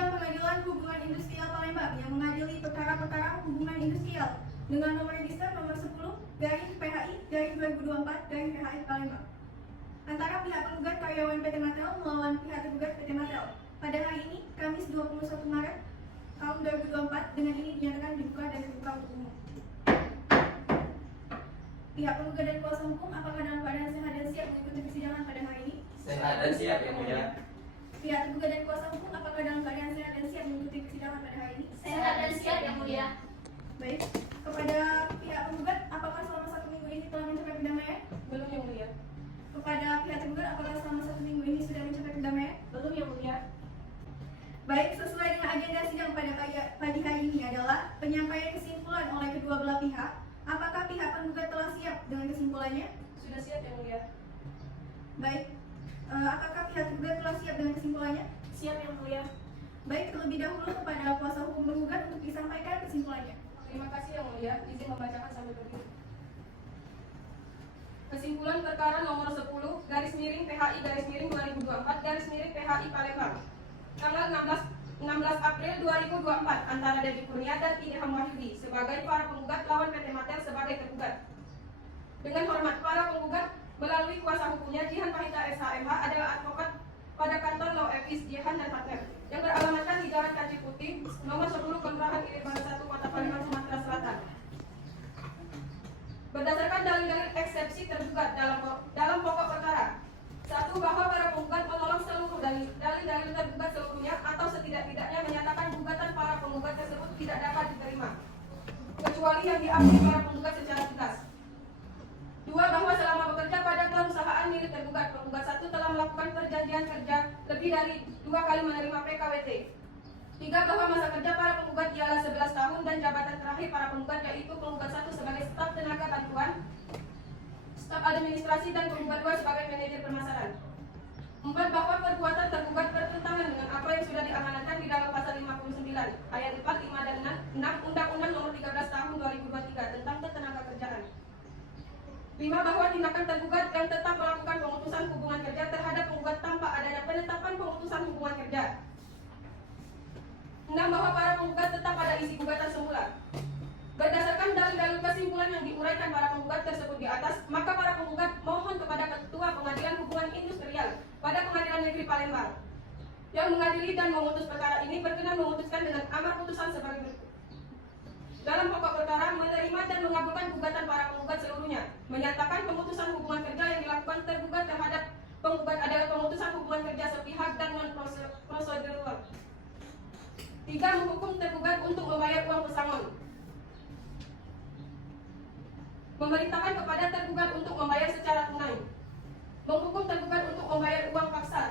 Sidang Pengadilan Hubungan Industrial Palembang yang mengadili perkara-perkara hubungan industrial dengan nomor register nomor 10/PHI/2024/PHI Palembang antara pihak penggugat karyawan PT Matel melawan pihak tergugat PT Matel pada hari ini Kamis 21 Maret tahun 2024 dengan ini dinyatakan dibuka dan terbuka untuk umum. Pihak penggugat dan kuasa hukum apakah dalam keadaan sehat dan siap mengikuti persidangan pada hari ini? Sehat dan siap, Yang Mulia. Pihak tergugat dan kuasa hukum apakah dalam keadaan sehat dan siap mengikuti persidangan pada hari ini? Sehat dan siap, Yang Mulia. Baik. Kepada pihak penggugat, apakah selama 1 minggu ini telah mencapai perdamaian? Belum, Yang Mulia. Kepada pihak tergugat, apakah selama 1 minggu ini sudah mencapai perdamaian? Belum, Yang Mulia. Baik, sesuai dengan agenda sidang pada pagi hari ini adalah penyampaian kesimpulan oleh kedua belah pihak. Apakah pihak penggugat telah siap dengan kesimpulannya? Sudah siap, Yang Mulia. Baik. Apakah pihak tergugat telah siap dengan kesimpulannya? Siap, Yang Mulia. Baik, terlebih dahulu kepada kuasa hukum penggugat untuk disampaikan kesimpulannya. Terima kasih, Yang Mulia. Izin membacakan sambil berdiri. Kesimpulan perkara nomor 10/PHI/2024/PHI Palembang tanggal 16 April 2024 antara Devi Kurnia dan Ilham Wahyudi sebagai para penggugat lawan PT Matel sebagai tergugat. Dengan hormat, para penggugat melalui kuasa hukumnya Jihan Pahita SHMH adalah advokat pada kantor Law Office Jihan dan Partner yang beralamatkan di Jalan Kaci Putih nomor 10 Kelurahan Ilir Barat 1 Kota Palembang, Sumatera Selatan. Berdasarkan dalil-dalil eksepsi tergugat dalam pokok perkara, 1. Bahwa para penggugat menolak seluruh dalil-dalil tergugat seluruhnya atau setidak-tidaknya menyatakan gugatan para penggugat tersebut tidak dapat diterima, kecuali yang diakui para penggugat secara tegas. 2. Bahwa selama bekerja pada perusahaan milik tergugat, penggugat 1 telah melakukan perjanjian kerja lebih dari 2 kali menerima PKWT. 3. Bahwa masa kerja para penggugat ialah 11 tahun dan jabatan terakhir para penggugat yaitu penggugat 1 sebagai staf tenaga bantuan, staf administrasi dan penggugat 2 sebagai manajer pemasaran. 4. Bahwa perbuatan tergugat bertentangan dengan apa yang sudah diamanatkan di dalam pasal 59 ayat 4, 5 dan 6 Undang-Undang Nomor 13 Tahun 2023 tentang Ketenagakerjaan. 5. Bahwa tindakan tergugat yang tetap melakukan pemutusan hubungan kerja terhadap penggugat tanpa adanya penetapan pemutusan hubungan kerja. 6. Bahwa para penggugat tetap pada isi gugatan semula. Berdasarkan dalil-dalil kesimpulan yang diuraikan para penggugat tersebut di atas, maka para penggugat mohon kepada Ketua Pengadilan Hubungan Industrial pada Pengadilan Negeri Palembang yang mengadili dan memutus perkara ini berkenan memutuskan dengan amar putusan sebagai berikut. Dalam pokok perkara, menerima dan mengabulkan gugatan para penggugat seluruhnya, menyatakan pemutusan hubungan kerja yang dilakukan tergugat terhadap penggugat adalah pemutusan hubungan kerja sepihak dan non-prosedural. 3. Menghukum tergugat untuk membayar uang pesangon. Memerintahkan kepada tergugat untuk membayar secara tunai. Menghukum tergugat untuk membayar uang paksa.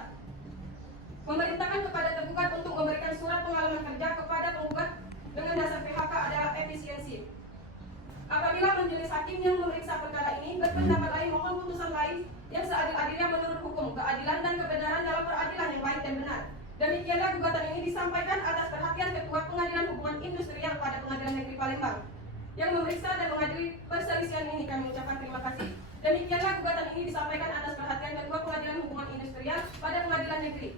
Memerintahkan kepada tergugat untuk memberikan surat pengalaman kerja kepada penggugat dengan dasar PHK adalah efisiensi. Apabila majelis hakim yang memeriksa perkara ini berpendapat lain mohon putusan lain yang seadil-adilnya menurut hukum, keadilan dan kebenaran dalam peradilan yang baik dan benar. Demikianlah gugatan ini disampaikan atas perhatian Ketua Pengadilan Hubungan Industrial pada Pengadilan Negeri Palembang yang memeriksa dan mengadili perselisihan ini. Kami ucapkan terima kasih. Demikianlah gugatan ini disampaikan atas perhatian Ketua Pengadilan Hubungan Industrial pada Pengadilan Negeri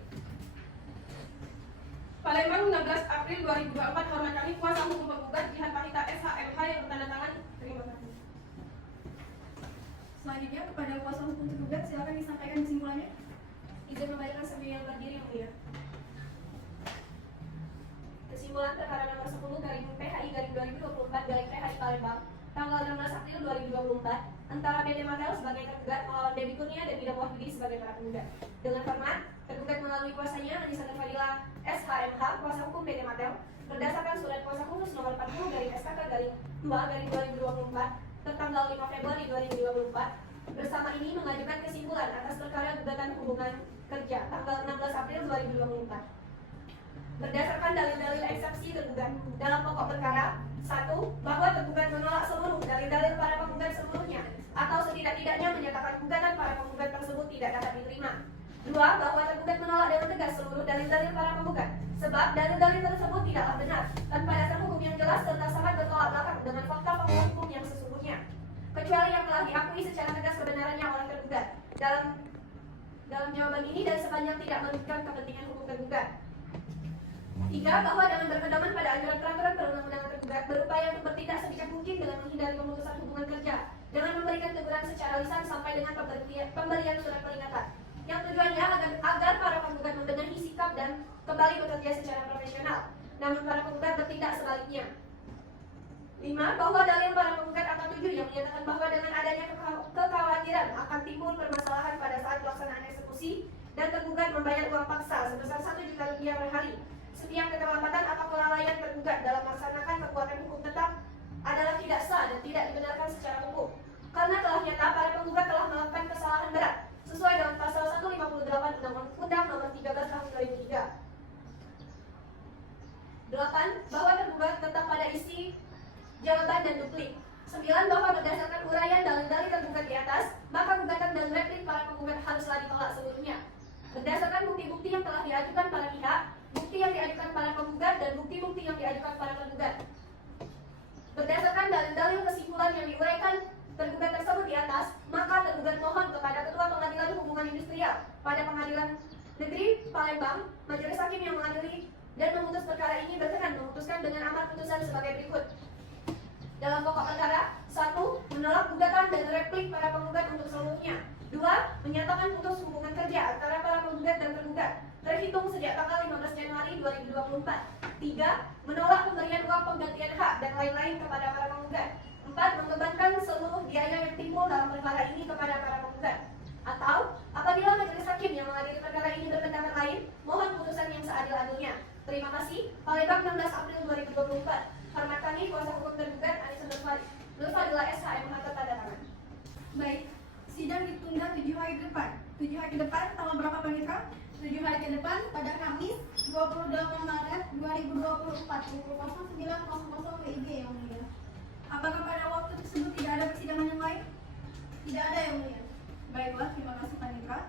Palembang 16 April 2024. Hormat kami kuasa hukum penggugat Jihan Pahita SHMH yang bertanda tangan. Terima kasih. Selanjutnya kepada kuasa hukum tergugat, silakan disampaikan kesimpulannya. Izin membacakan sambil yang berdiri, Yang Mulia. Kesimpulan perkara nomor 10/PHI/2024/PHI Palembang tanggal 16 April 2024 antara PT Matel sebagai tergugat melawan Devi Kurnia dan Ilham Wahyudi sebagai para penggugat. Dengan hormat, tergugat melalui kuasanya Anissa Fadila SHMH, kuasa hukum PT Matel, berdasarkan surat kuasa khusus nomor 40/SKK-2/2024 tertanggal 5 Februari 2024 bersama ini mengajukan kesimpulan atas perkara gugatan hubungan kerja tanggal 16 April 2024. Berdasarkan dalil-dalil eksepsi tergugat dalam pokok perkara, 1. Bahwa tergugat menolak seluruh dalil-dalil para penggugat seluruhnya atau setidak-tidaknya menyatakan gugatan para penggugat tersebut tidak dapat diterima. 2. Bahwa tergugat menolak dengan tegas seluruh dalil-dalil para penggugat sebab dalil-dalil tersebut tidaklah benar tanpa dasar hukum yang jelas serta sangat bertolak belakang dengan fakta hukum yang sesungguhnya, kecuali yang telah diakui secara tegas kebenarannya oleh tergugat. Dalam jawaban ini dan sepanjang tidak merugikan kepentingan hukum tergugat. Tiga, bahwa dengan berpedoman pada anjuran peraturan perundang-undangan tergugat berupaya untuk bertindak sebijak mungkin dengan menghindari pemutusan hubungan kerja dengan memberikan teguran secara lisan sampai dengan pemberian surat peringatan yang tujuannya agar para penggugat membenahi sikap dan kembali bekerja secara profesional, namun para penggugat bertindak sebaliknya. 5. Bahwa dalil para penggugat angka 7 yang menyatakan bahwa dengan adanya kekhawatiran akan timbul permasalahan pada saat pelaksanaan eksekusi dan tergugat membayar uang paksa sebesar 1 juta rupiah per hari setiap keterlambatan atau kelalaian tergugat dalam melaksanakan perbuatan hukum tetap adalah tidak sah dan tidak dibenarkan secara hukum karena telah nyata para penggugat telah melakukan kesalahan berat sesuai dengan pasal 158 Undang-Undang Nomor 13 Tahun 2003. 8. Bahwa tergugat tetap pada isi jawaban dan duplik. 9. Bahwa berdasarkan uraian dalil-dalil tergugat di atas, maka gugatan dan replik para penggugat haruslah ditolak seluruhnya. Berdasarkan bukti-bukti yang telah diajukan para pihak, bukti yang diajukan para penggugat dan bukti-bukti yang diajukan para penggugat. Berdasarkan dalil-dalil kesimpulan yang diuraikan tergugat tersebut di atas, maka tergugat mohon kepada Ketua Pengadilan Hubungan Industrial pada Pengadilan Negeri Palembang, Majelis Hakim yang mengadili dan memutus perkara ini berkenan memutuskan dengan amar putusan sebagai berikut. Dalam pokok perkara, 1. Menolak gugatan dan replik para penggugat untuk seluruhnya. 2. Menyatakan putus hubungan kerja antara para penggugat dan tergugat terhitung sejak tanggal 15 Januari 2024. 3. Menolak pemberian uang penggantian hak dan lain-lain kepada para penggugat. 4. Membebankan seluruh biaya yang timbul dalam perkara ini kepada para penggugat. Atau, apabila majelis hakim yang mengadili perkara ini berpendapat lain, mohon putusan yang seadil-adilnya. Terima kasih. Palembang 16 April 2024. Hormat kami, kuasa hukum tergugat Anissa Nurfadila SH yang mengatur tanda tangan. Baik, sidang ditunda 7 hari ke depan. 7 hari ke depan, tanggal berapa Panitra? 7 hari ke depan pada Kamis 28 Maret 2024 pukul 09.00 WIB yang mulia. Apakah pada waktu tersebut tidak ada persidangan yang lain? Tidak ada yang mulia. Baiklah, terima kasih Panitra.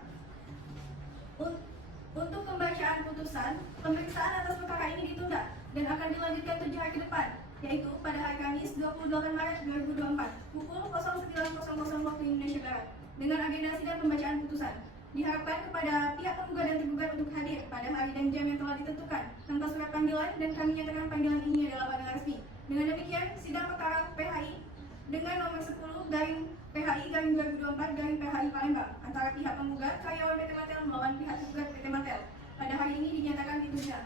Untuk pembacaan putusan, pemeriksaan atas perkara ini ditunda dan akan dilanjutkan 7 hari ke depan, yaitu pada hari Kamis 28 Maret 2024 pukul 09.00 waktu Indonesia Barat dengan agenda sidang pembacaan putusan. Diharapkan kepada pihak penggugat dan tergugat untuk hadir pada hari dan jam yang telah ditentukan tanpa surat panggilan dan kami nyatakan panggilan ini adalah panggilan resmi. Dengan demikian, sidang perkara PHI dengan nomor 10/PHI/2024/PHI Palembang antara pihak penggugat karyawan PT Matel melawan pihak tergugat PT Matel pada hari ini dinyatakan ditunda.